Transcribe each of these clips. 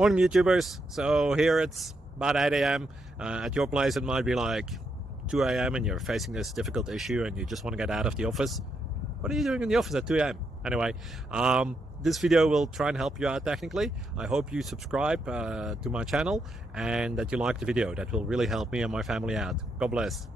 Morning YouTubers. So here it's about 8 a.m. At your place it might be like 2 a.m. and you're facing this difficult issue and you just want to get out of the office. What are you doing in the office at 2 a.m.? Anyway, this video will try and help you out technically. I hope you subscribe to my channel and that you like the video. That will really help me and my family out. God bless.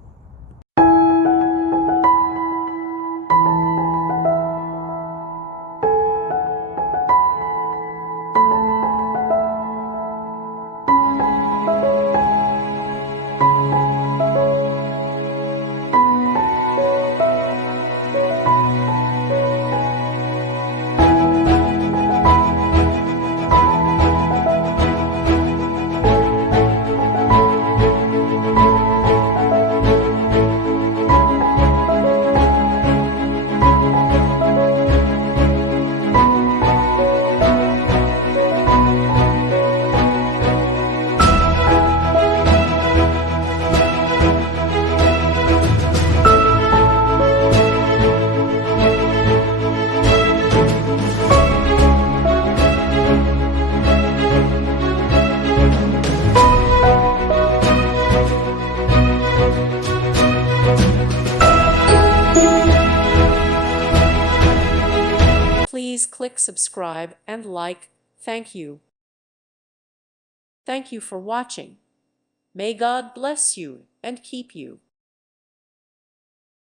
Please click subscribe and like. Thank you. Thank you for watching. May God bless you and keep you.